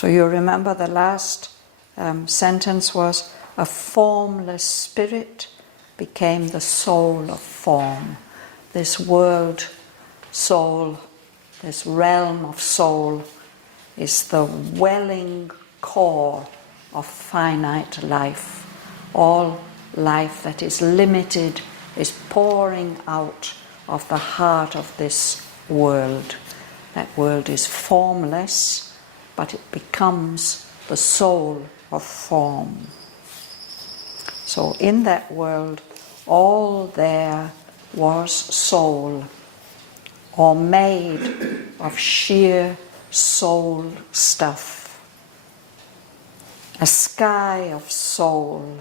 So you remember the last sentence was, a formless spirit became the soul of form. This world soul, this realm of soul, is the welling core of finite life. All life that is limited is pouring out of the heart of this world. That world is formless, but it becomes the soul of form. So in that world, all there was soul, or made of sheer soul stuff. A sky of soul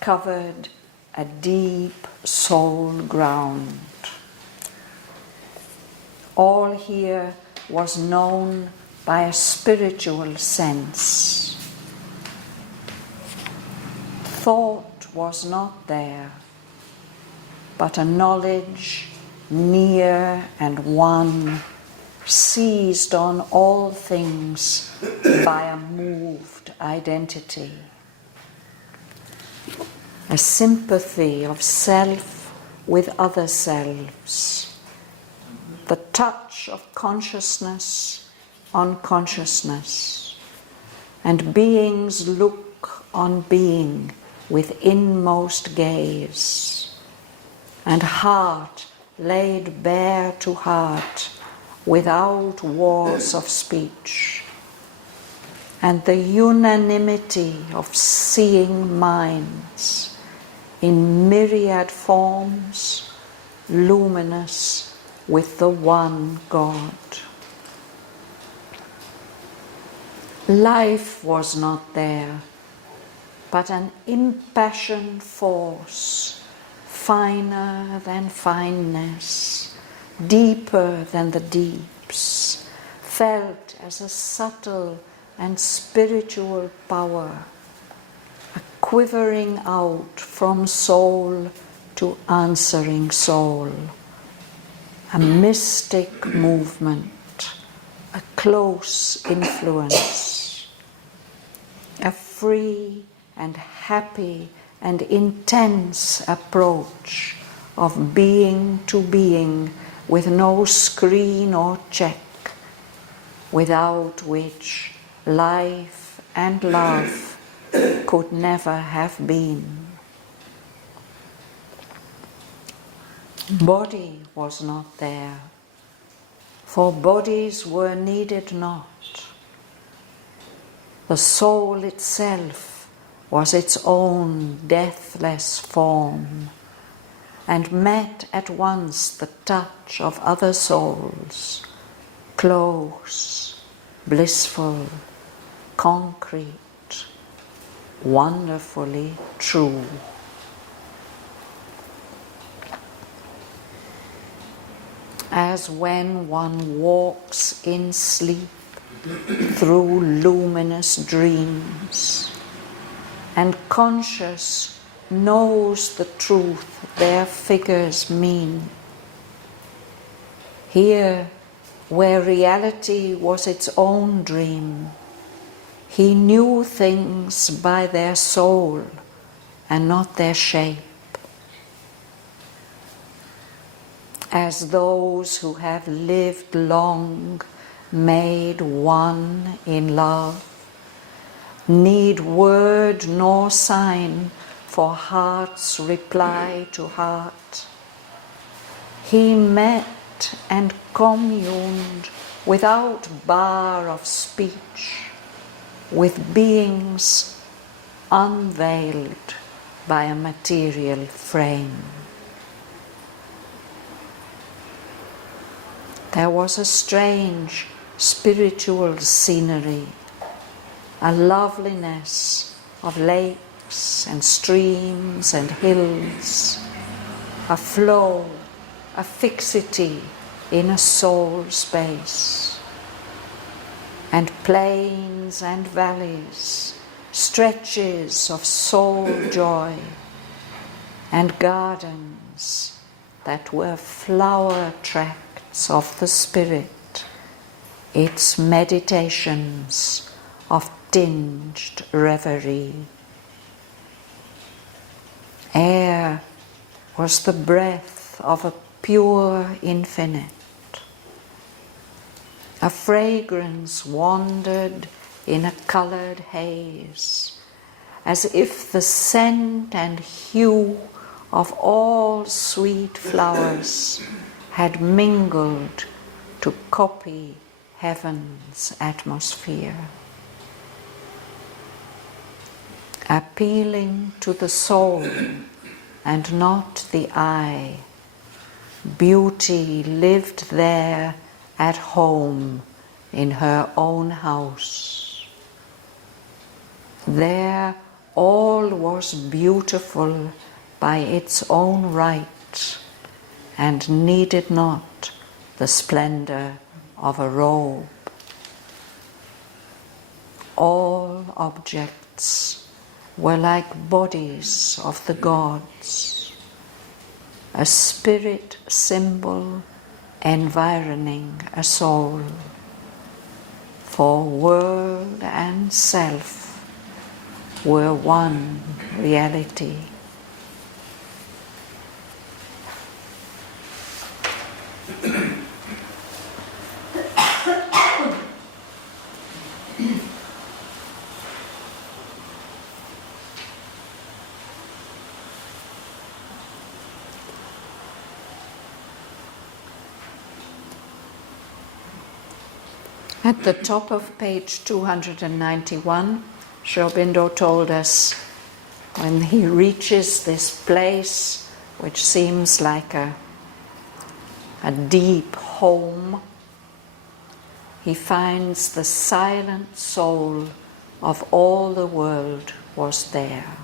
covered a deep soul ground. All here was known by a spiritual sense. Thought was not there, but a knowledge near and one, seized on all things by a moved identity. A sympathy of self with other selves. The touch of consciousness on consciousness. And being's look on being with inmost gaze. And heart laid bare to heart without walls of speech. And the unanimity of seeing minds in myriad forms, luminous with the one God. Life was not there, but an impassioned force, finer than fineness, deeper than the deeps, felt as a subtle and spiritual power, a quivering out from soul to answering soul, a mystic movement, a close influence, a free and happy and intense approach of being to being with no screen or check, without which life and love could never have been. Body was not there, for bodies were needed not. The soul itself was its own deathless form, and met at once the touch of other souls, close, blissful, concrete, wonderfully true. As when one walks in sleep through luminous dreams, and conscious knows the truth their figures mean. Here, where reality was its own dream, he knew things by their soul and not their shape. As those who have lived long, made one in love, need word nor sign for heart's reply to heart. He met and communed without bar of speech with beings unveiled by a material frame. There was a strange spiritual scenery, a loveliness of lakes and streams and hills, a flow, a fixity in a soul space, and plains and valleys, stretches of soul joy, and gardens that were flower tracts of the spirit, its meditations of tinged reverie. Air was the breath of a pure infinite. A fragrance wandered in a coloured haze, as if the scent and hue of all sweet flowers had mingled to copy heaven's atmosphere. Appealing to the soul and not the eye, beauty lived there at home in her own house. There all was beautiful by its own right and needed not the splendor of a robe. All objects were like bodies of the gods, a spirit symbol environing a soul, for world and self were one reality. At the top of page 291, Sri Aurobindo told us when he reaches this place which seems like a deep home, he finds the silent soul of all the world was there.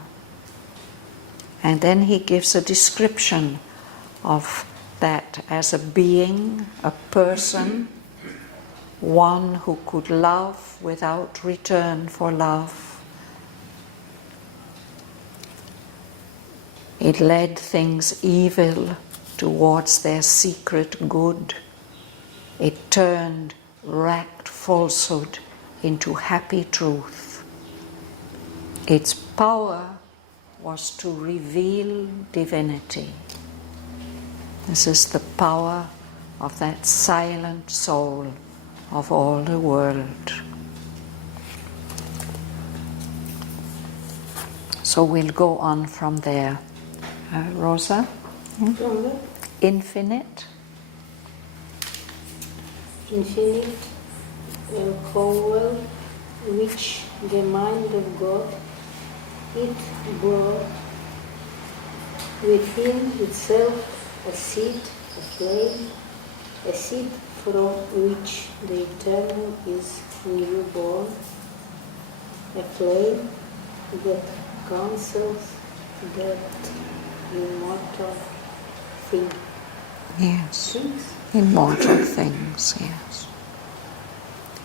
And then he gives a description of that as a being, a person, one who could love without return for love. It led things evil towards their secret good. It turned racked falsehood into happy truth. Its power was to reveal divinity. This is the power of that silent soul of all the world. So we'll go on from there. Rosa? Infinite? Infinite, whole, which the mind of God, it brought within itself a seed, a flame, a seed from which the eternal is newborn, a flame that counsels that immortal thing. Yes. Things? Immortal things, yes.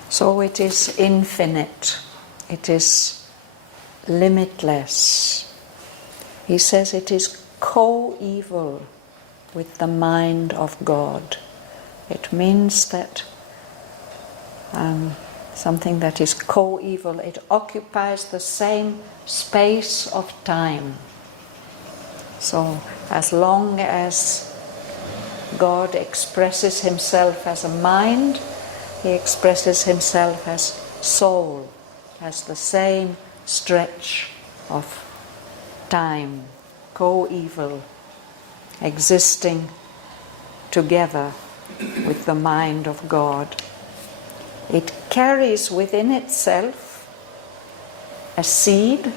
So it is infinite. It is limitless. He says it is coeval with the mind of God. It means that something that is coeval, it occupies the same space of time. So as long as God expresses himself as a mind, he expresses himself as soul, as the same stretch of time, coeval, existing together with the mind of God. It carries within itself a seed.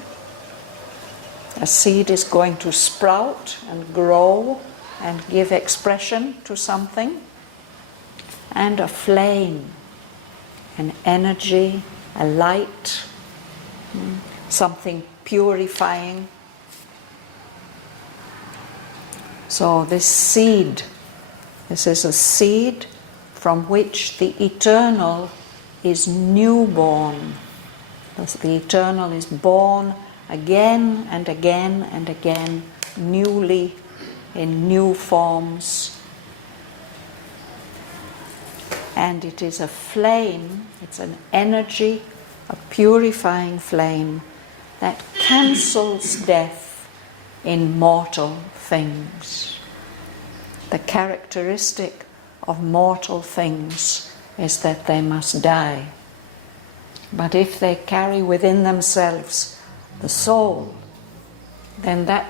A seed is going to sprout and grow and give expression to something. And a flame, an energy, a light, something purifying. So this seed, this is a seed from which the eternal is newborn. Thus the eternal is born again and again and again, newly, in new forms. And it is a flame, it's an energy a purifying flame that cancels death in mortal things. The characteristic of mortal things is that they must die. But if they carry within themselves the soul, then that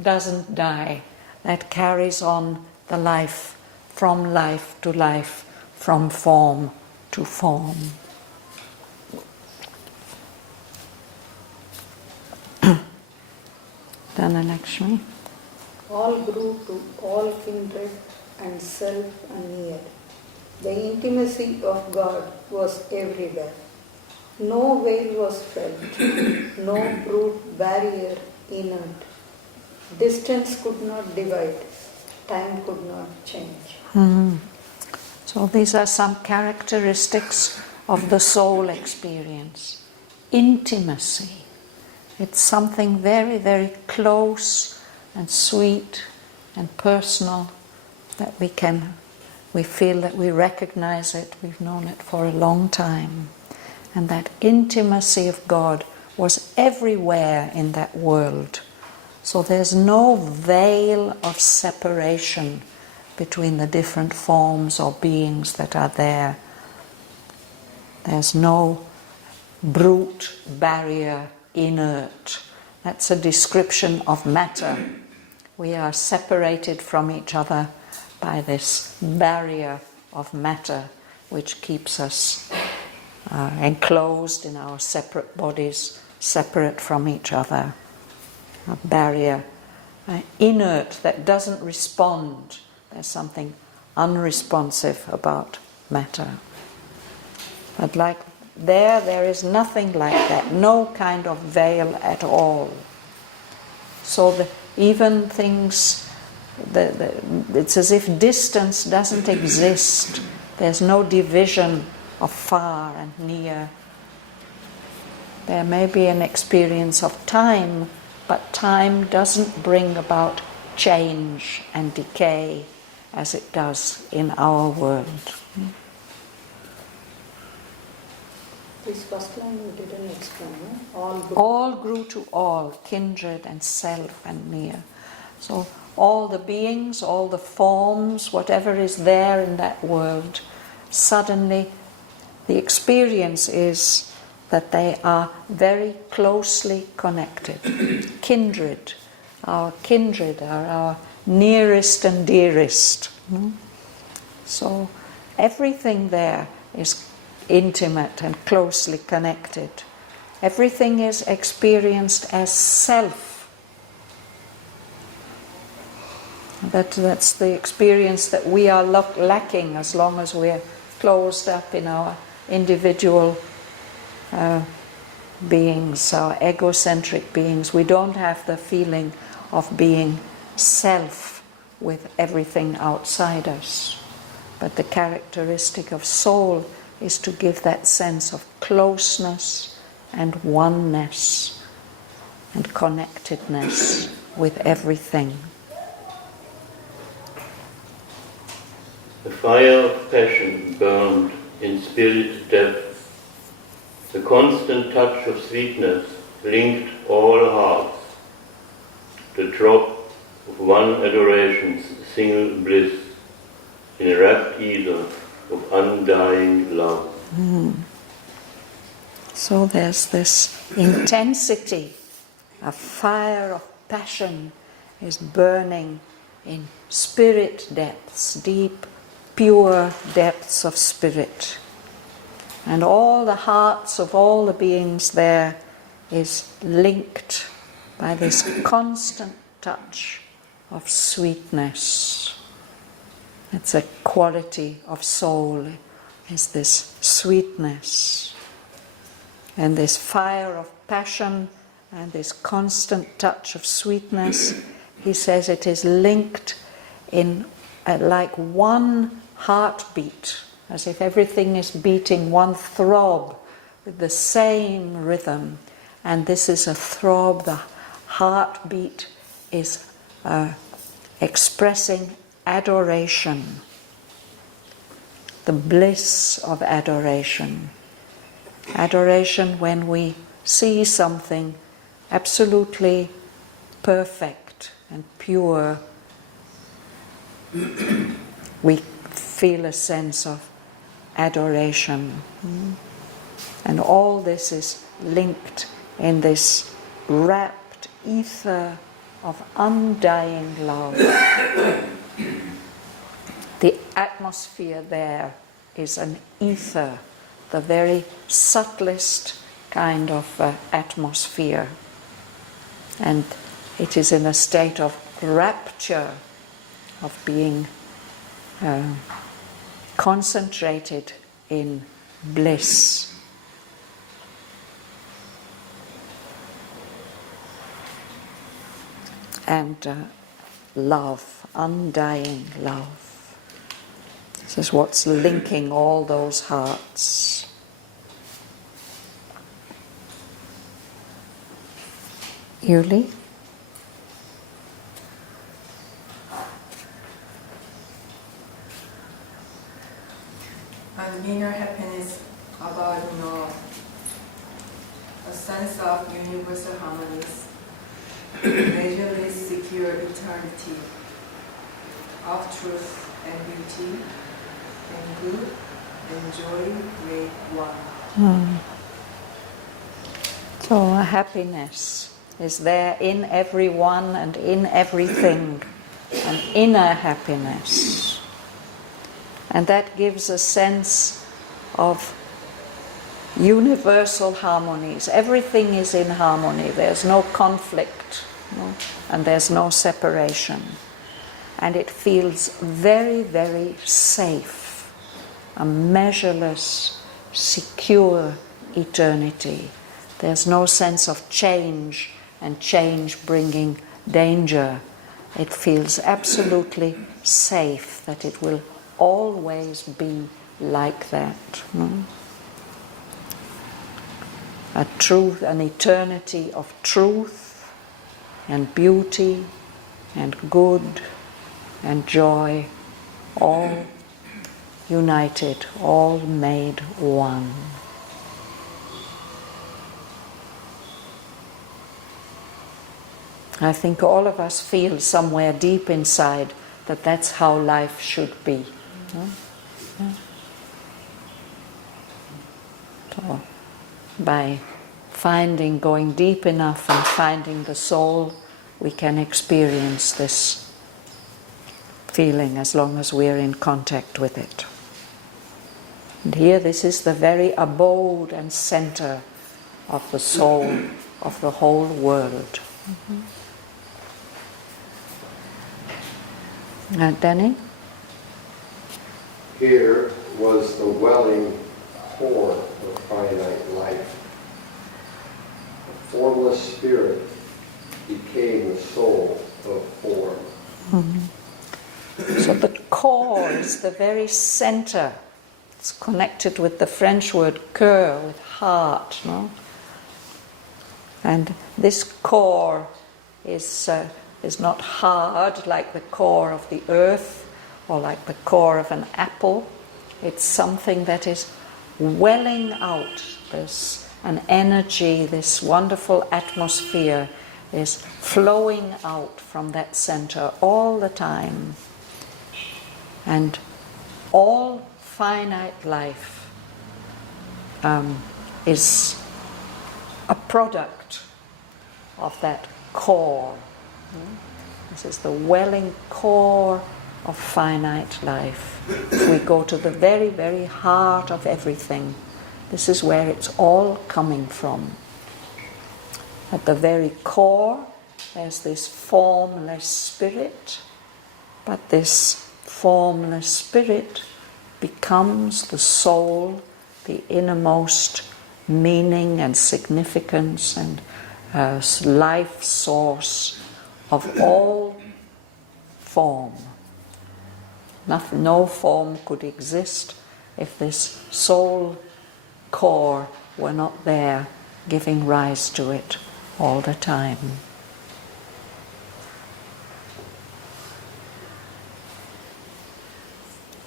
doesn't die. That carries on the life to life, from form to form. Dhanalakshmi. All grew to all kindred and self and near. The intimacy of God was everywhere. No veil was felt, no brute barrier inert. Distance could not divide, time could not change. So these are some characteristics of the soul experience. Intimacy. It's something very, very close and sweet and personal that we feel that we recognize it, we've known it for a long time. And that intimacy of God was everywhere in that world. So there's no veil of separation between the different forms or beings that are there. There's no brute barrier inert. That's a description of matter. We are separated from each other by this barrier of matter which keeps us enclosed in our separate bodies, separate from each other. A barrier, inert, that doesn't respond. There's something unresponsive about matter. But like there is nothing like that, no kind of veil at all. So even things, it's as if distance doesn't exist. There's no division of far and near. There may be an experience of time, but time doesn't bring about change and decay as it does in our world. This first line you didn't explain, no? All grew to all, kindred and self and near. So all the beings, all the forms, whatever is there in that world, suddenly the experience is that they are very closely connected. Kindred are our nearest and dearest. So everything there is intimate and closely connected. Everything is experienced as self. That's the experience that we are lacking as long as we're closed up in our individual beings, our egocentric beings. We don't have the feeling of being self with everything outside us. But the characteristic of soul is to give that sense of closeness and oneness and connectedness with everything. The fire of passion burned in spirit depth. The constant touch of sweetness linked all hearts. The drop of one adoration's single bliss in rapt ether of undying love. So there's this intensity, a fire of passion is burning in spirit depths, deep, pure depths of spirit. And all the hearts of all the beings there is linked by this constant touch of sweetness. It's a quality of soul, is this sweetness. And this fire of passion and this constant touch of sweetness, he says it is linked in like one heartbeat, as if everything is beating one throb with the same rhythm. And this is a throb, the heartbeat is expressing adoration, the bliss of adoration. Adoration when we see something absolutely perfect and pure, we feel a sense of adoration. And all this is linked in this rapt ether of undying love. The atmosphere there is an ether, the very subtlest kind of atmosphere. And it is in a state of rapture, of being concentrated in bliss. And love, undying love. This is what's linking all those hearts. Yuli? And inner happiness about, a sense of universal harmonies, measureless secure eternity of truth and beauty and good and joy made one. So a happiness is there in everyone and in everything, an inner happiness. And that gives a sense of universal harmonies. Everything is in harmony. There's no conflict, and there's no separation. And it feels very, very safe, a measureless, secure eternity. There's no sense of change, and change bringing danger. It feels absolutely safe that it will always be like that. A truth, an eternity of truth and beauty and good and joy, all united, all made one. I think all of us feel somewhere deep inside that that's how life should be. So, by going deep enough and finding the soul, we can experience this feeling as long as we're in contact with it. And here, this is the very abode and center of the soul of the whole world. Danny? Here was the welling core of finite life. A formless spirit became the soul of form. So the core is the very center. It's connected with the French word cœur, with heart, no? And this core is not hard like the core of the earth or like the core of an apple. It's something that is welling out. There's an energy, this wonderful atmosphere is flowing out from that center all the time. And all finite life is a product of that core. This is the welling core of finite life. If we go to the very, very heart of everything, this is where it's all coming from. At the very core, there's this formless spirit, but this formless spirit becomes the soul, the innermost meaning and significance and life source of all form. No form could exist if this soul core were not there, giving rise to it all the time.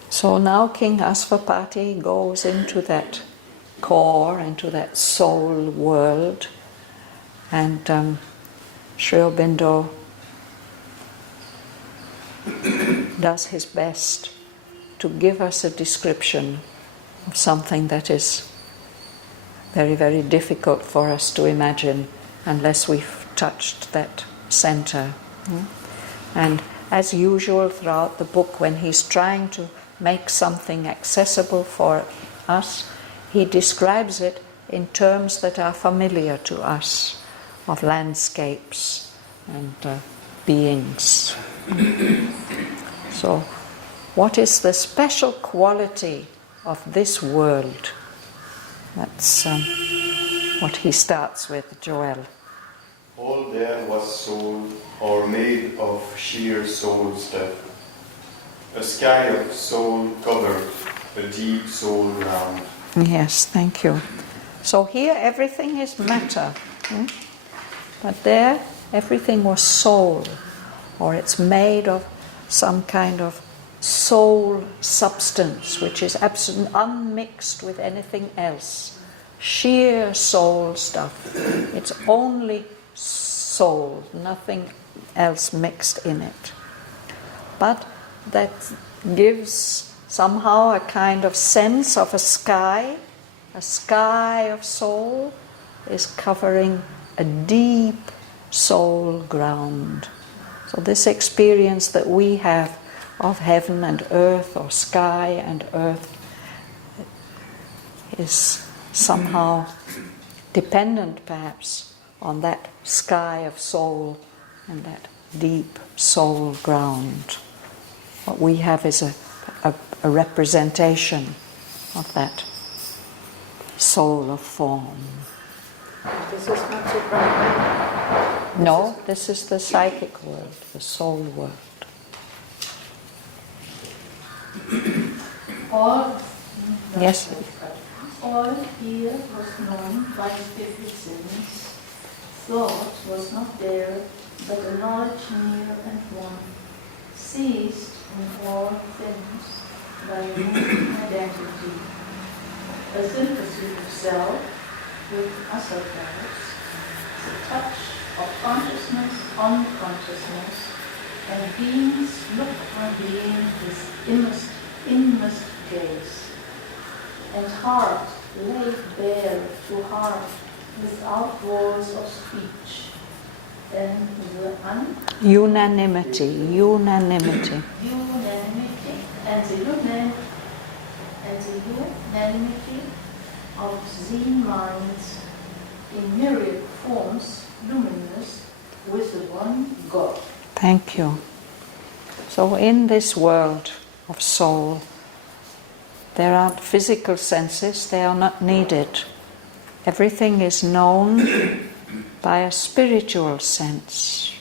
So now King Asvapati goes into that core, into that soul world. And Sri Aurobindo does his best to give us a description of something that is very, very difficult for us to imagine unless we've touched that center. And as usual throughout the book, when he's trying to make something accessible for us, he describes it in terms that are familiar to us, of landscapes and beings. So, what is the special quality of this world? That's what he starts with, Joel. All there was soul, or made of sheer soul stuff. A sky of soul covered, a deep soul round. Yes, thank you. So here everything is matter, but there everything was soul, or it's made of some kind of soul substance which is absolutely unmixed with anything else. Sheer soul stuff. It's only soul, nothing else mixed in it. But that gives somehow a kind of sense of a sky of soul is covering a deep soul ground. So this experience that we have of heaven and earth, or sky and earth, is somehow dependent perhaps on that sky of soul and that deep soul ground. What we have is a representation of that soul of form. This is not so practical. No, this is the psychic world, the soul world. All, Yes? all here was known by the fifth sense. Thought was not there, but a knowledge near and one, seized in all things by a moving identity, a sympathy of self with other thoughts, the touch of consciousness on consciousness, and beings look on being with inmost gaze, and heart laid bare to heart without walls of speech, and the Unanimity. unanimity, and the unanimity of the minds in myriad forms, luminous with the one God. Thank you. So in this world of soul, there aren't physical senses, they are not needed. Everything is known by a spiritual sense.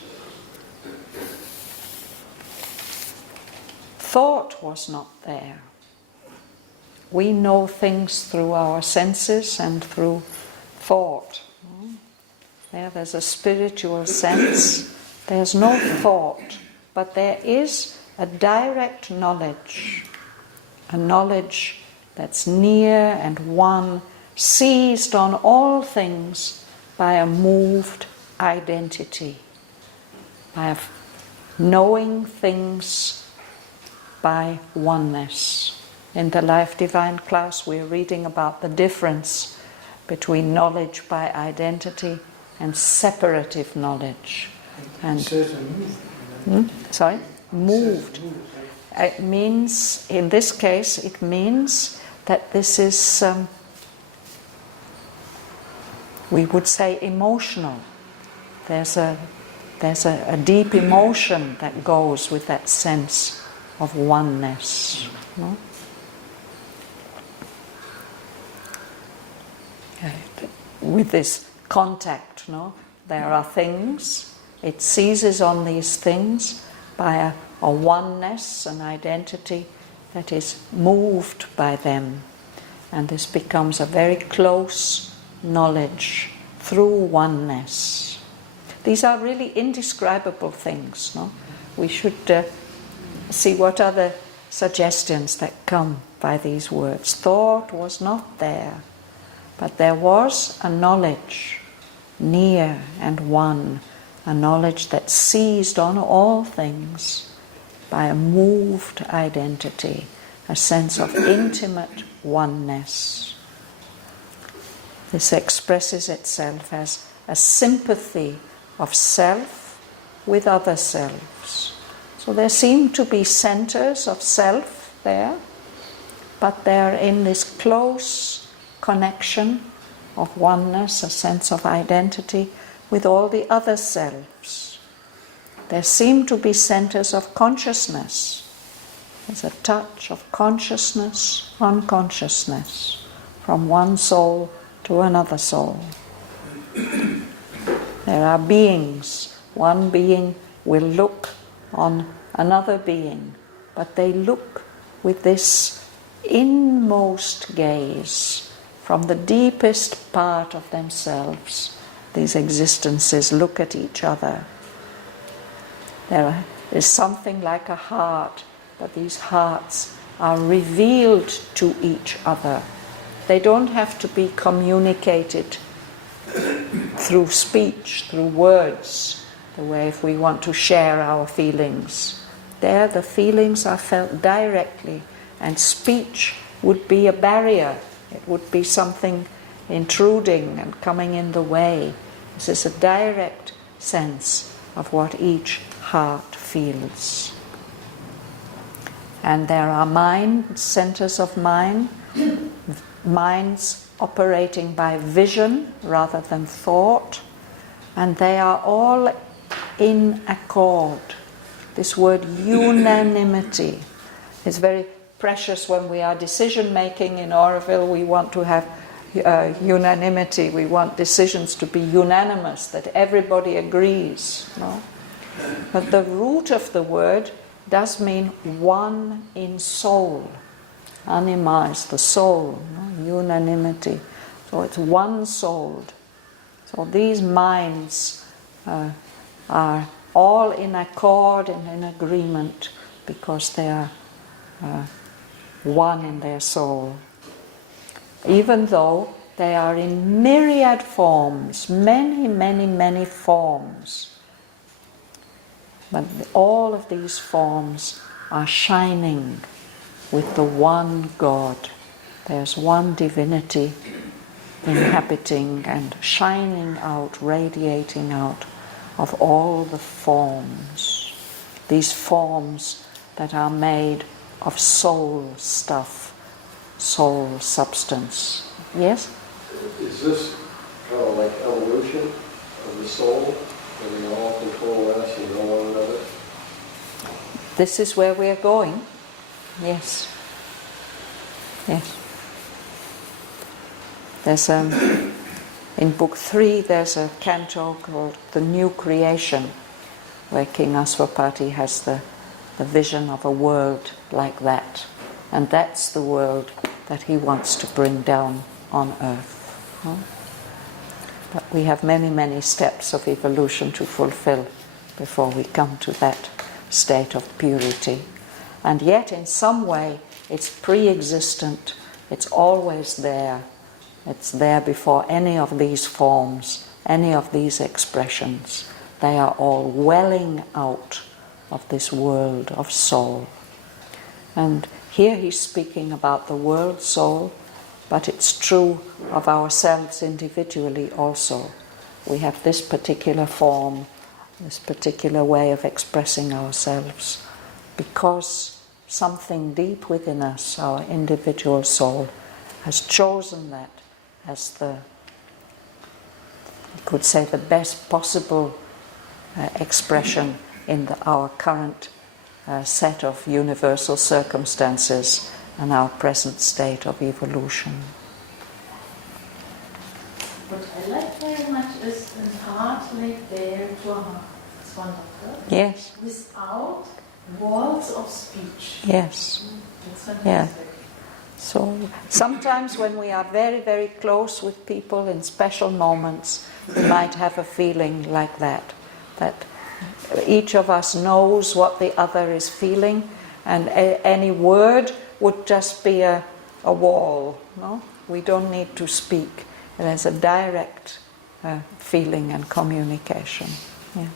Thought was not there. We know things through our senses and through thought. There's a spiritual sense. There's no thought, but there is a direct knowledge. A knowledge that's near and one, seized on all things by a moved identity, by knowing things by oneness. In the Life Divine class, we're reading about the difference between knowledge by identity and separative knowledge. And sorry, moved. It means, in this case, it means that this is, we would say, emotional. There's a deep emotion that goes with that sense of oneness. No? With this contact, no? There are things, it seizes on these things by a oneness, an identity that is moved by them. And this becomes a very close knowledge through oneness. These are really indescribable things, no? We should see what are the suggestions that come by these words. Thought was not there, But there was a knowledge, near and one, a knowledge that seized on all things by a moved identity, a sense of intimate oneness. This expresses itself as a sympathy of self with other selves. So there seem to be centers of self there, but they're in this close connection of oneness, a sense of identity with all the other selves. There seem to be centers of consciousness. There's a touch of consciousness, unconsciousness, from one soul to another soul. There are beings. One being will look on another being, but they look with this inmost gaze from the deepest part of themselves. These existences look at each other. There is something like a heart, but these hearts are revealed to each other. They don't have to be communicated through speech, through words, the way if we want to share our feelings. There the feelings are felt directly, and speech would be a barrier. It would be something intruding and coming in the way. This is a direct sense of what each heart feels. And there are mind, centers of mind, minds operating by vision rather than thought, and they are all in accord. This word unanimity is very precious when we are decision making in Auroville. We want to have unanimity. We want decisions to be unanimous, that everybody agrees. No? But the root of the word does mean one in soul. Anima is the soul, no? Unanimity. So it's one-souled. So these minds are all in accord and in agreement because they are one in their soul. Even though they are in myriad forms, many, many, many forms. But all of these forms are shining with the one God. There's one divinity inhabiting and shining out, radiating out of all the forms. These forms that are made of soul stuff, soul substance. Yes? Is this kind of like evolution of the soul? And we all control us and know one another? This is where we are going. Yes. Yes. There's in book 3 there's a canto called The New Creation, where King Aswapati has the vision of a world like that. And that's the world that he wants to bring down on earth. Huh? But we have many, many steps of evolution to fulfill before we come to that state of purity. And yet, in some way, it's pre-existent. It's always there. It's there before any of these forms, any of these expressions. They are all welling out of this world of soul. And here he's speaking about the world soul, but it's true of ourselves individually also. We have this particular form, this particular way of expressing ourselves, because something deep within us, our individual soul, has chosen that as the, you could say, the best possible expression in our current set of universal circumstances and our present state of evolution. What I like very much is an heart laid bare to a heart. It's wonderful. Yes. Without walls of speech. Yes. It's fantastic. Yeah. So sometimes when we are very, very close with people in special moments, we might have a feeling like that each of us knows what the other is feeling, and any word would just be a wall, no? We don't need to speak. There's a direct feeling and communication. Yeah.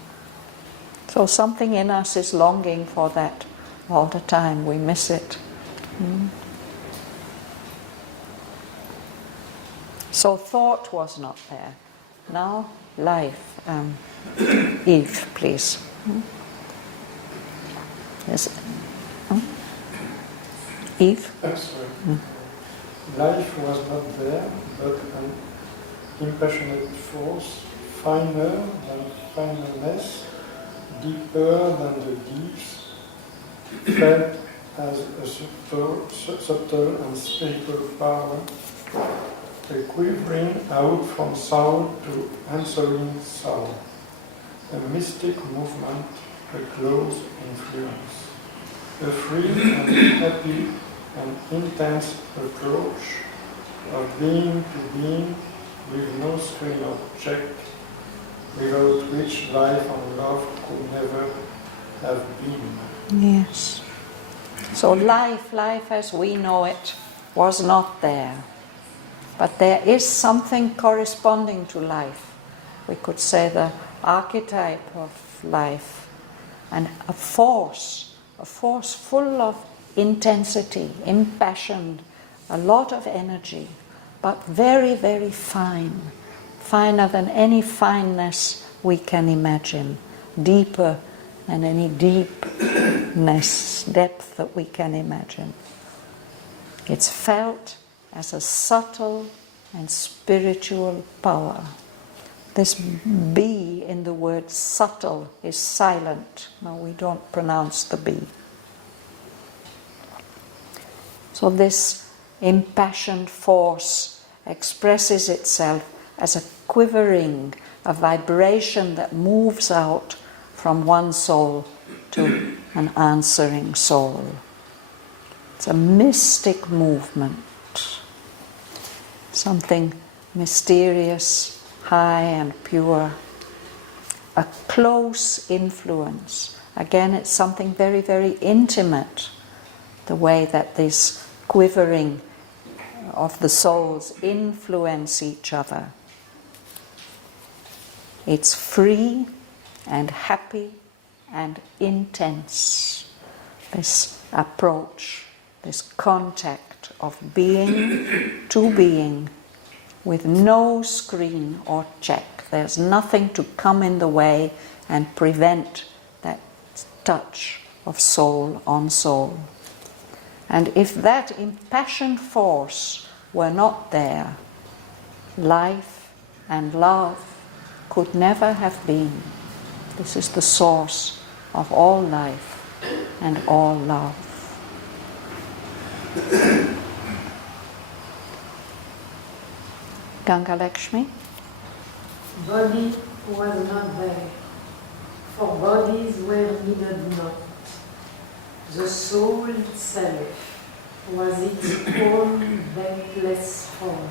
So something in us is longing for that all the time. We miss it. So thought was not there. Now life. Eve, please. Yes. Eve? Sorry. Life was not there, but an impassionate force, finer than fineness, deeper than the deeps, felt as a subtle and spiritual power, a quivering out from sound to answering sound, a mystic movement, a close influence, a free and happy and intense approach of being to being with no screen or check, without which life and love could never have been. Yes. So life as we know it was not there. But there is something corresponding to life. We could say the archetype of life, and a force full of intensity, impassioned, a lot of energy, but very, very fine, finer than any fineness we can imagine, deeper than any deepness, depth that we can imagine. It's felt as a subtle and spiritual power. This B in the word subtle is silent. No, we don't pronounce the B. So this impassioned force expresses itself as a quivering, a vibration that moves out from one soul to an answering soul. It's a mystic movement, something mysterious, high and pure, a close influence. Again, it's something very, very intimate, the way that this quivering of the souls influence each other. It's free and happy and intense, this approach, this contact of being to being with no screen or check. There's nothing to come in the way and prevent that touch of soul on soul. And if that impassioned force were not there, life and love could never have been. This is the source of all life and all love. Ganga Lakshmi? Body was not there, for bodies were needed not. The soul itself was its own deathless form,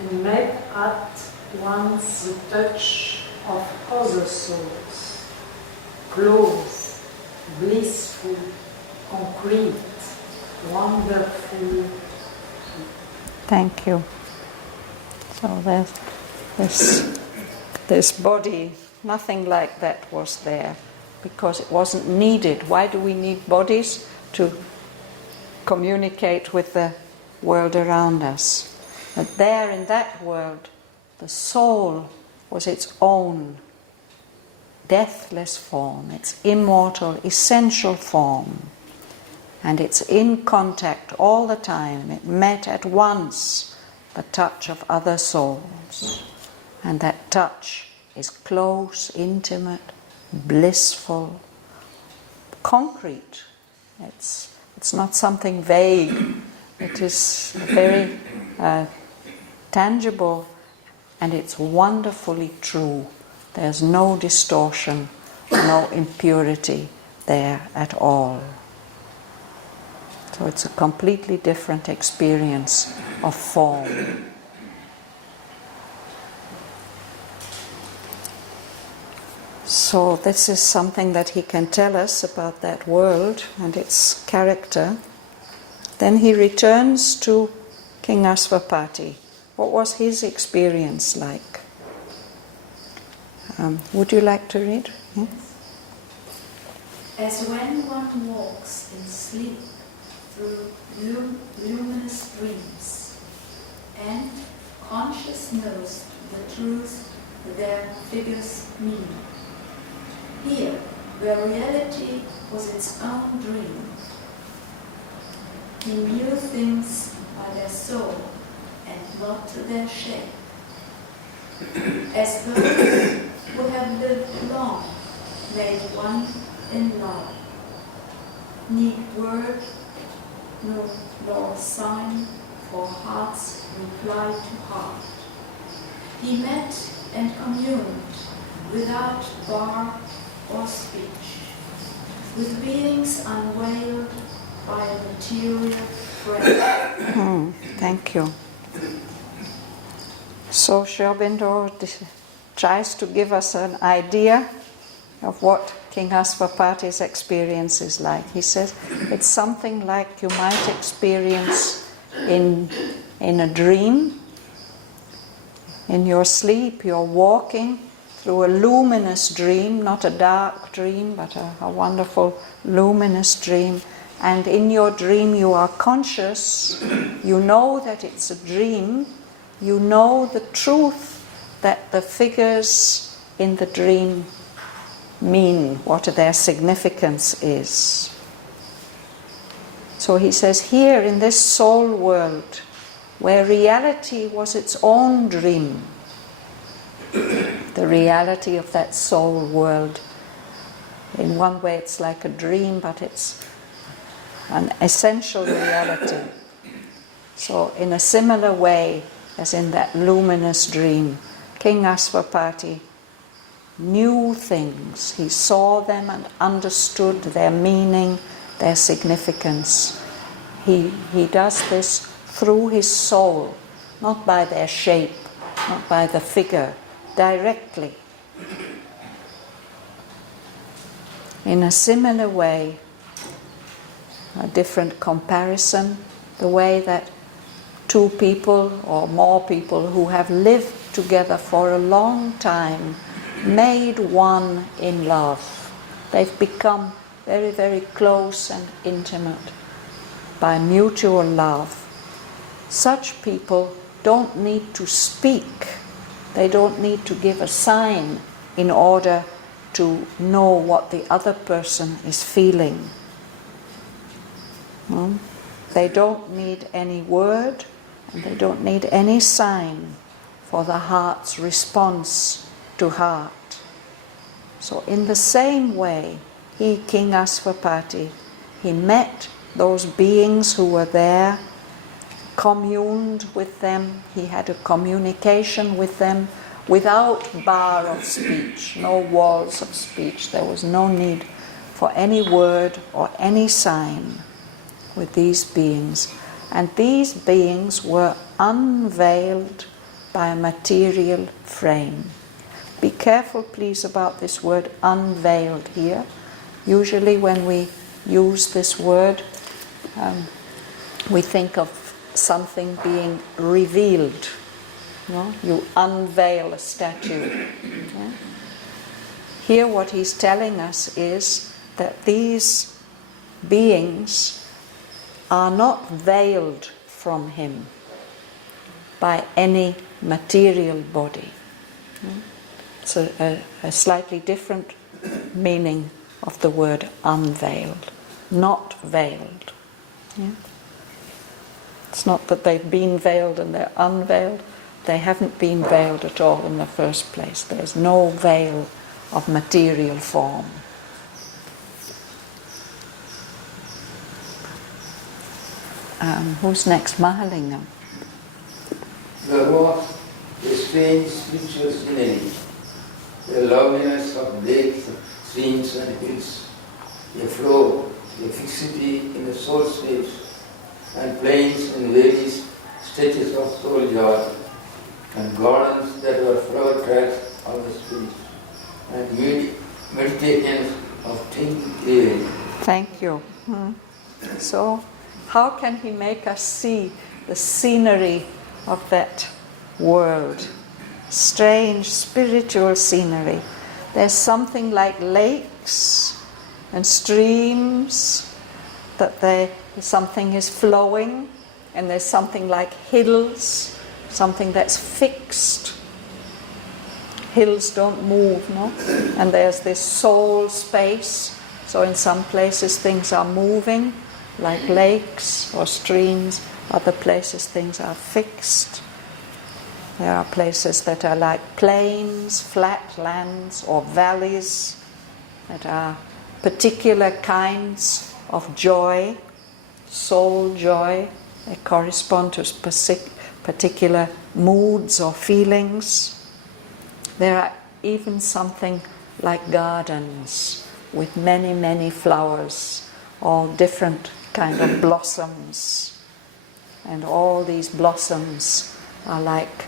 and met at once the touch of other souls, close, blissful, concrete, wonderful. Thank you. So there's this body, nothing like that was there, because it wasn't needed. Why do we need bodies? To communicate with the world around us. But there in that world, the soul was its own deathless form, its immortal, essential form. And it's in contact all the time. It met at once the touch of other souls. And that touch is close, intimate, blissful, concrete. It's not something vague. It is very tangible, and it's wonderfully true. There's no distortion, no impurity there at all. So it's a completely different experience of form. So this is something that he can tell us about that world and its character. Then he returns to King Asvapati, what was his experience like? Would you like to read? Yeah? As when one walks in sleep through luminous dreams, and conscious knows the truth their figures mean. Here, where reality was its own dream, he knew things by their soul and not their shape. As those who have lived long, made one in love, need word nor sign for heart's reply to heart. He met and communed without bar or speech, with beings unveiled by a material frame. Thank you. So Sri Aurobindo tries to give us an idea of what King Asvapati's experience is like. He says it's something like you might experience in a dream. In your sleep, you're walking through a luminous dream, not a dark dream, but a wonderful luminous dream. And in your dream you are conscious, you know that it's a dream, you know the truth that the figures in the dream mean, what their significance is. So he says here in this soul world, where reality was its own dream, the reality of that soul world, in one way it's like a dream, but it's an essential reality. So in a similar way as in that luminous dream, King Asvapati knew things. He saw them and understood their meaning, their significance. He does this through his soul, not by their shape, not by the figure, directly. In a similar way, a different comparison, the way that two people or more people who have lived together for a long time made one in love. They've become very, very close and intimate by mutual love. Such people don't need to speak. They don't need to give a sign in order to know what the other person is feeling. They don't need any word, and they don't need any sign for the heart's response to heart. So in the same way, he, King Asvapati, he met those beings who were there, communed with them, he had a communication with them without bar of speech, no walls of speech. There was no need for any word or any sign with these beings. And these beings were unveiled by a material frame. Be careful, please, about this word unveiled here. Usually when we use this word, we think of something being revealed. You unveil a statue. Yeah? Here what he's telling us is that these beings are not veiled from him by any material body. It's a slightly different meaning of the word unveiled, not veiled. Yeah? It's not that they've been veiled and they're unveiled. They haven't been veiled at all in the first place. There's no veil of material form. Who's next? Mahalingam. There was a strange spiritual scenery, the loveliness of lakes, streams and hills, a flow, a fixity in the soul space, and plains and various stretches of soul joy, and gardens that were flower tracks of the spirit, and meditations of thinking. Thank you. So, how can he make us see the scenery of that world. Strange spiritual scenery. There's something like lakes and streams, that something is flowing, and there's something like hills, something that's fixed. Hills don't move, no? And there's this soul space. So in some places things are moving, like lakes or streams. Other places things are fixed. There are places that are like plains, flat lands, or valleys that are particular kinds of joy, soul joy. They correspond to particular moods or feelings. There are even something like gardens with many, many flowers, all different kind of blossoms. And all these blossoms are like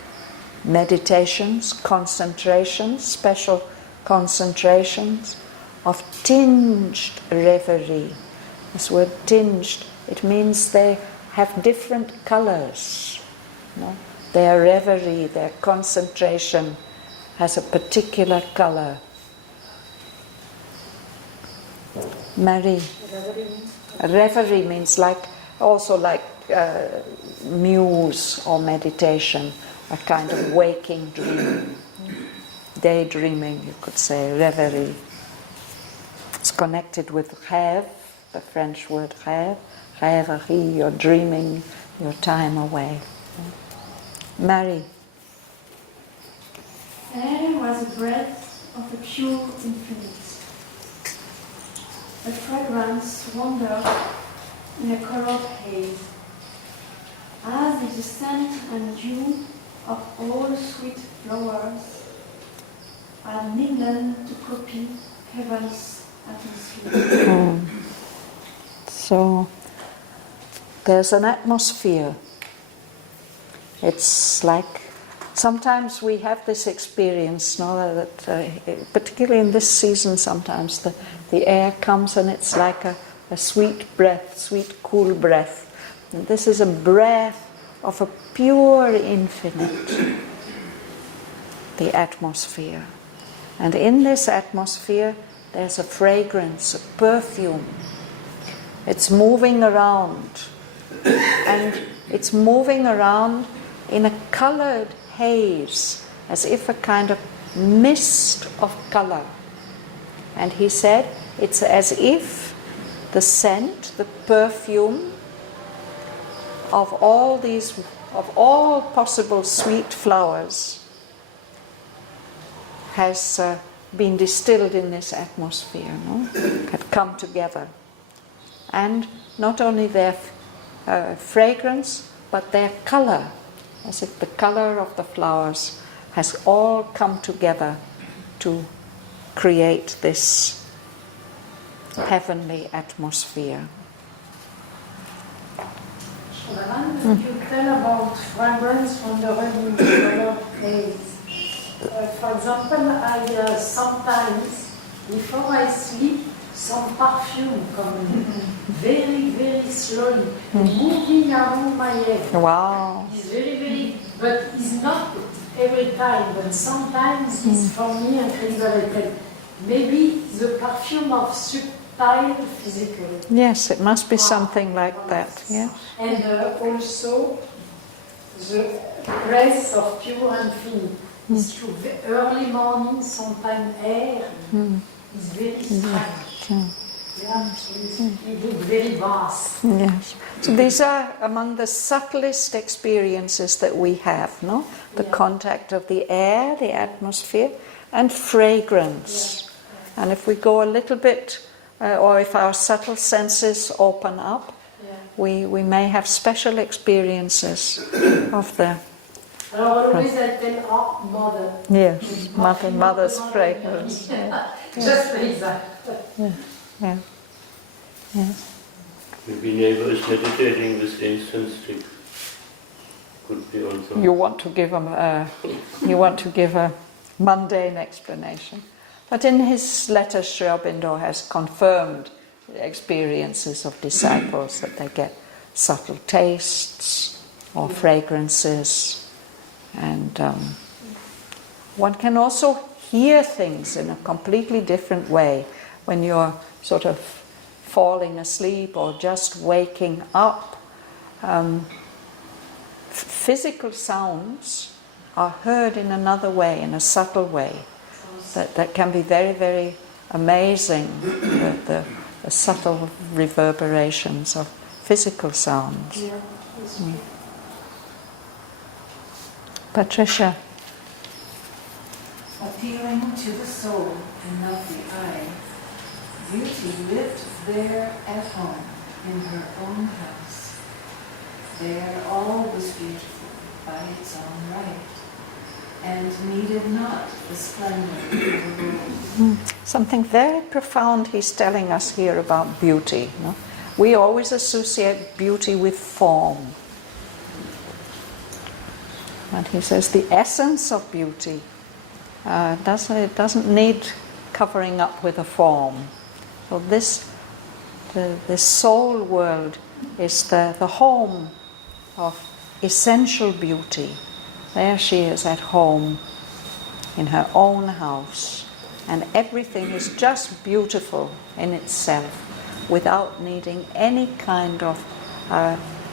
meditations, concentrations, special concentrations of tinged reverie. This word tinged, it means they have different colors. No? Their reverie, their concentration has a particular color. Marie. Reverie means also like muse or meditation, a kind of waking dream. Daydreaming, you could say, reverie. It's connected with rêve, the French word rêve. Rêverie, you're dreaming your time away. Marie. Air was a breath of the pure infinite. A fragrance wandered in a colored haze, as is the scent and dew of all sweet flowers, and needed to copy heaven's atmosphere. So there's an atmosphere. It's like sometimes we have this experience, no, that particularly in this season, sometimes the air comes and it's like a sweet breath, sweet, cool breath. And this is a breath of a pure infinite, the atmosphere. And in this atmosphere, there's a fragrance, a perfume. It's moving around. And it's moving around in a colored haze, as if a kind of mist of color. And he said, it's as if the scent, the perfume of all possible sweet flowers has been distilled in this atmosphere, no? Had come together. And not only their fragrance, but their color, as if the color of the flowers has all come together to create this heavenly atmosphere. Shraddhavan, you tell about fragrance from the red colored haze. For example, I sometimes, before I sleep, some perfume comes very, very slowly, moving around my head. Wow. It's very, very, but it's not every time, but sometimes it's for me incredible. Maybe the perfume of subtle physical. Yes, it must be something like that, yeah. And also the breath of pure infinite. It's true, early morning, sometimes air is very strange. Yeah, it's very vast. Yes. So these are among the subtlest experiences that we have, no? The contact of the air, the atmosphere, and fragrance. And if we go a little bit, or if our subtle senses open up, we may have special experiences of the... Always I tell mother. Yes, mother's fragrance. Just like that. Yeah. Yes. Maybe neighbor is meditating with incense stick. Could be also. You want to give a mundane explanation, but in his letter, Sri Aurobindo has confirmed the experiences of disciples that they get subtle tastes or fragrances. And one can also hear things in a completely different way when you're sort of falling asleep or just waking up. Physical sounds are heard in another way, in a subtle way, that can be very, very amazing, the subtle reverberations of physical sounds. Yeah. Patricia. Appealing to the soul and not the eye, beauty lived there at home in her own house. There all was beautiful by its own right, and needed not the splendor of the world. Something very profound he's telling us here about beauty. No? We always associate beauty with form. And he says the essence of beauty doesn't need covering up with a form. So the soul world is the home of essential beauty. There she is at home in her own house, and everything is just beautiful in itself without needing any kind of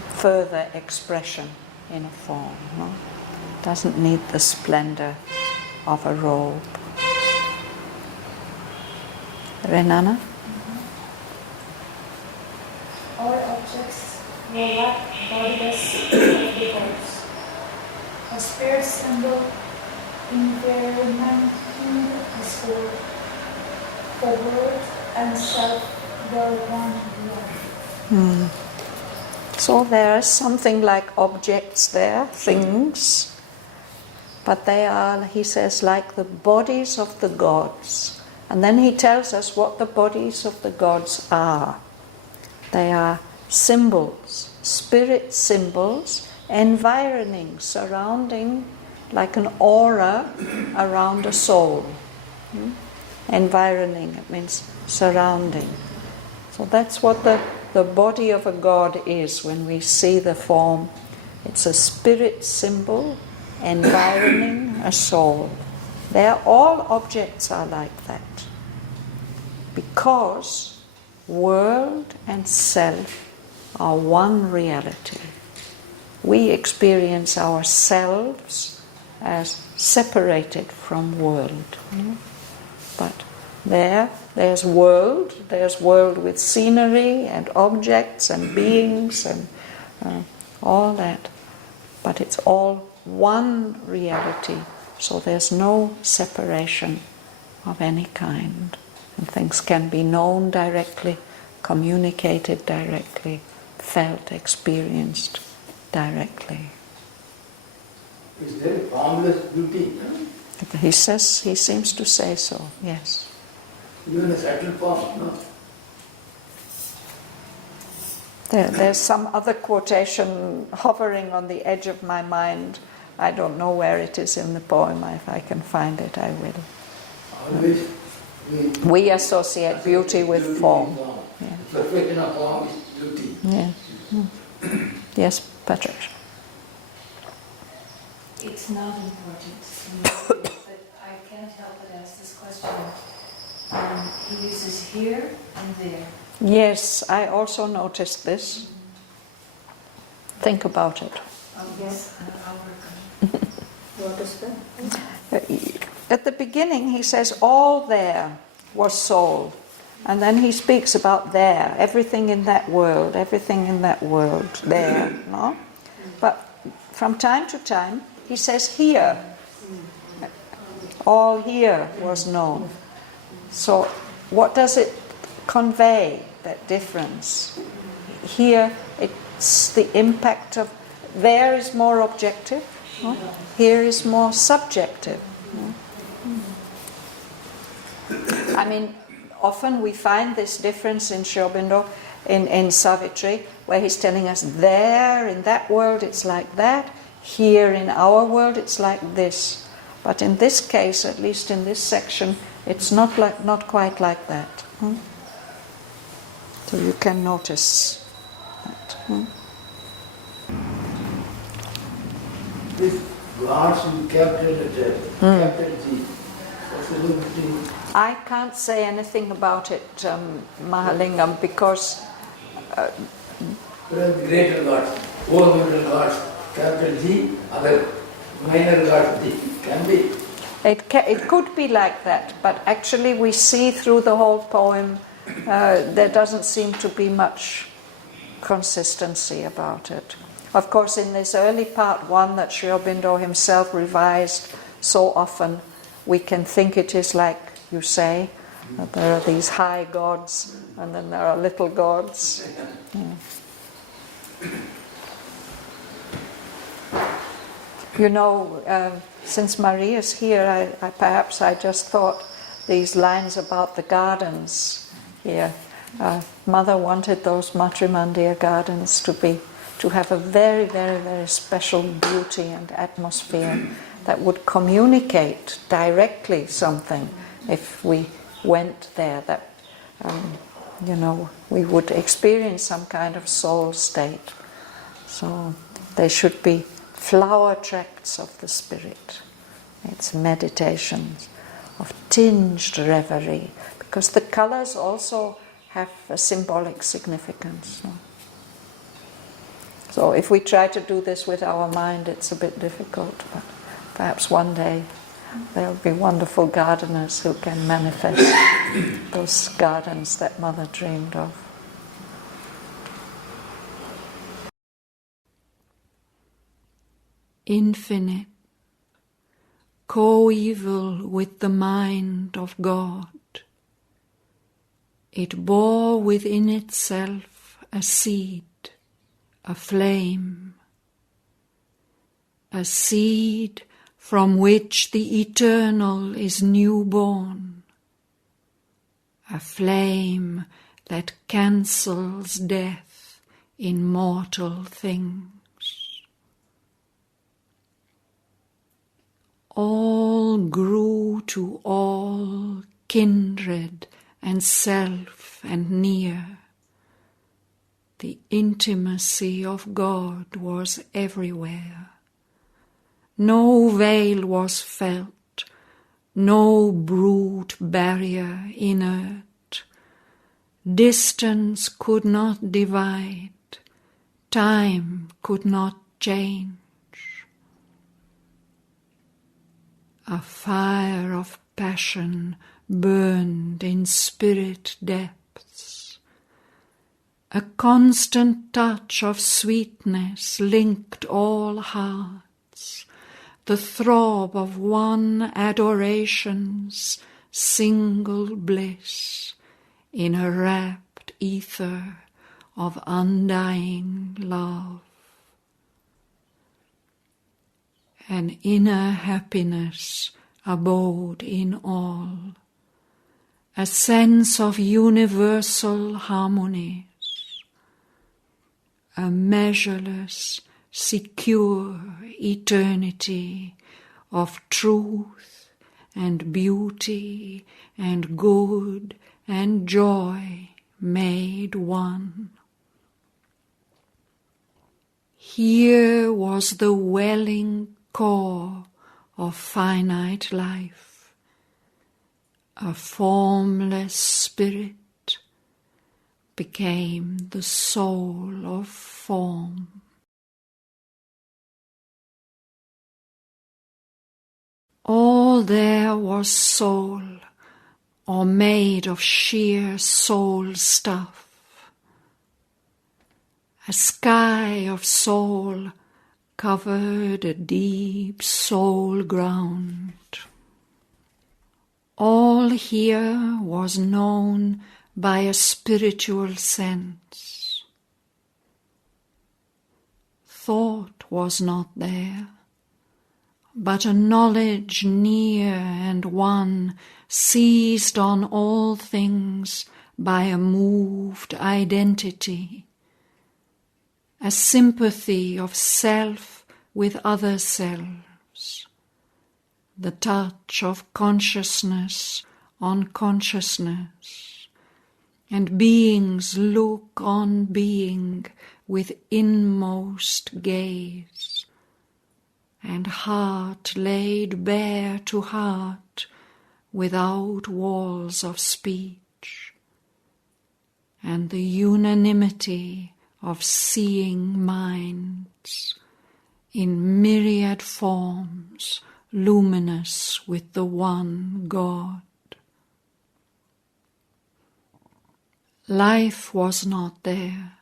further expression in a form. No? Doesn't need the splendor of a robe. Renana? All objects were like bodiless devotes. A spirit symbol environment is for word and self were one love. So there is something like objects there, things, but they are, he says, like the bodies of the gods. And then he tells us what the bodies of the gods are. They are symbols, spirit symbols, environing, surrounding, like an aura around a soul. Environing, it means surrounding. So that's what the body of a god is when we see the form. It's a spirit symbol environing a soul. All objects are like that. Because world and self are one reality. We experience ourselves as separated from world. But there's world with scenery and objects and beings and all that. But it's all one reality, so there's no separation of any kind. And things can be known directly, communicated directly, felt, experienced directly. Is there a formless beauty? He seems to say so, yes. Even a subtle form, no? There's some other quotation hovering on the edge of my mind. I don't know where it is in the poem. If I can find it, I will. Always we associate beauty with form. Yeah. Perfection of form is beauty. Yeah. Yes, Patrick. It's not important, but I can't help but ask this question. He uses here and there. Yes, I also noticed this. Think about it. Yes, I'll work on it. What is that? At the beginning he says all there was soul, and then he speaks about there, everything in that world there, no? But from time to time he says here, all here was known. So what does it convey, that difference? Here it's the impact of, there is more objective, no? Here is more subjective. No? I mean, often we find this difference in Sri Aurobindo, in Savitri, where he's telling us there in that world it's like that, here in our world it's like this. But in this case, at least in this section, it's not quite like that. So you can notice that. this gods in capital letter, capital G. What's the difference between? I can't say anything about it, Mahalingam, because Greater gods, overmental gods, capital G, other minor gods D. Can be. it could be like that, but actually we see through the whole poem there doesn't seem to be much consistency about it. Of course, in this early part one that Sri Aurobindo himself revised so often, we can think it is like you say, that there are these high gods and then there are little gods. You know, since Maria's here, perhaps I just thought these lines about the gardens here. Mother wanted those Matrimandir gardens to have a very, very, very special beauty and atmosphere that would communicate directly something if we went there, that we would experience some kind of soul state. So they should be flower tracts of the spirit. It's meditations of tinged reverie, because the colors also have a symbolic significance. So if we try to do this with our mind, it's a bit difficult, but perhaps one day there'll be wonderful gardeners who can manifest those gardens that Mother dreamed of. Infinite, coeval with the mind of God, it bore within itself a seed, a flame, a seed from which the eternal is newborn, a flame that cancels death in mortal things. All grew to all, kindred and self and near. The intimacy of God was everywhere. No veil was felt, no brute barrier inert. Distance could not divide, time could not change. A fire of passion burned in spirit depths. A constant touch of sweetness linked all hearts, the throb of one adoration's single bliss in a rapt ether of undying love. An inner happiness abode in all, a sense of universal harmonies, a measureless, secure eternity of truth and beauty and good and joy made one. Here was the welling core of finite life, a formless spirit became the soul of form. All there was soul, or made of sheer soul stuff, a sky of soul covered a deep soul ground. All here was known by a spiritual sense. Thought was not there, but a knowledge near and one, seized on all things by a moved identity, a sympathy of self with other selves, the touch of consciousness on consciousness, and being's look on being with inmost gaze, and heart laid bare to heart without walls of speech, and the unanimity of seeing minds in myriad forms luminous with the one God. Life was not there,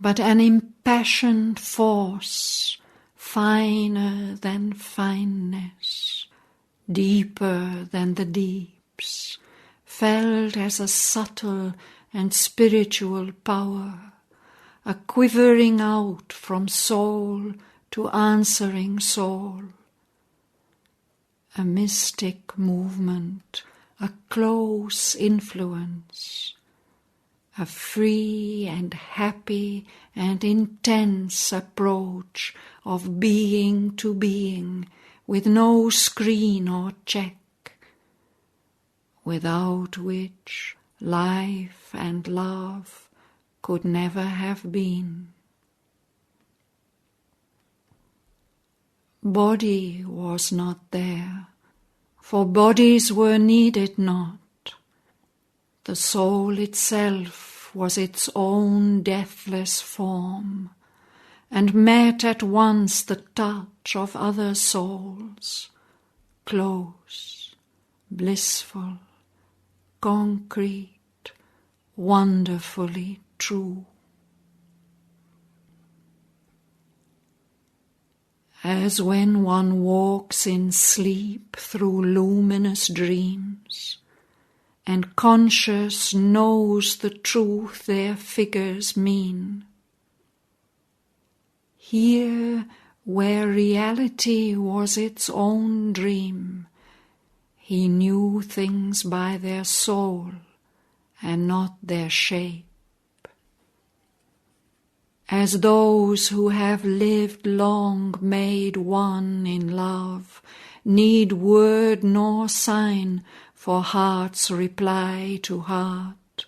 but an impassioned force, finer than fineness, deeper than the deeps, felt as a subtle and spiritual power, a quivering out from soul to answering soul, a mystic movement, a close influence, a free and happy and intense approach of being to being, with no screen or check, without which life and love could never have been. Body was not there, for bodies were needed not. The soul itself was its own deathless form, and met at once the touch of other souls, close, blissful, concrete, wonderfully true. As when one walks in sleep through luminous dreams, and conscious knows the truth their figures mean. Here, where reality was its own dream, he knew things by their soul and not their shape. As those who have lived long made one in love, need word nor sign for heart's reply to heart.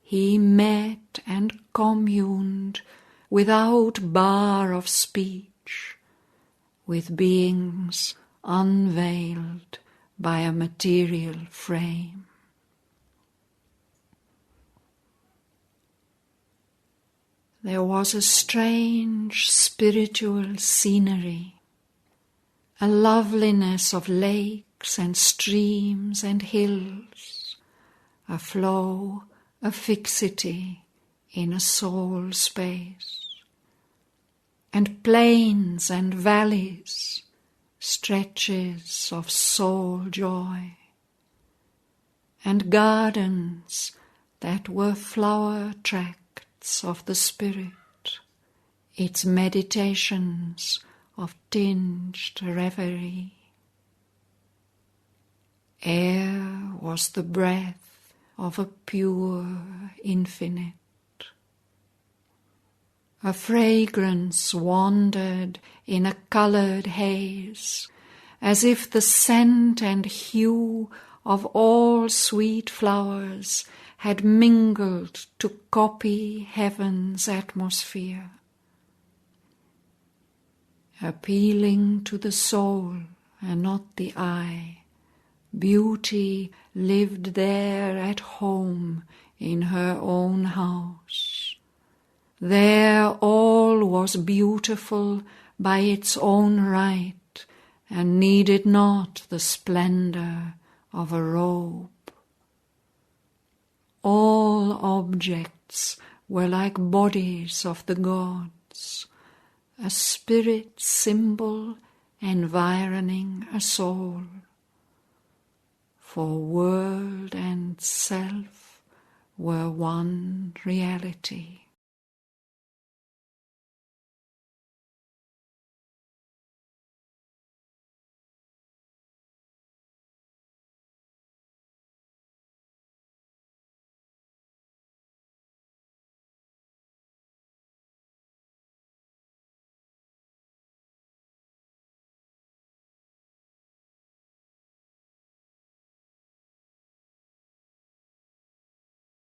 He met and communed without bar of speech, with beings unveiled by a material frame. There was a strange spiritual scenery, a loveliness of lakes and streams and hills, a flow, a fixity in a soul space, and plains and valleys, stretches of soul joy, and gardens that were flower tracks of the spirit, its meditations of tinged reverie. Air was the breath of a pure infinite. A fragrance wandered in a coloured haze, as if the scent and hue of all sweet flowers had mingled to copy heaven's atmosphere. Appealing to the soul and not the eye, beauty lived there at home in her own house. There all was beautiful by its own right, and needed not the splendour of a robe. All objects were like bodies of the gods, a spirit symbol environing a soul. For world and self were one reality.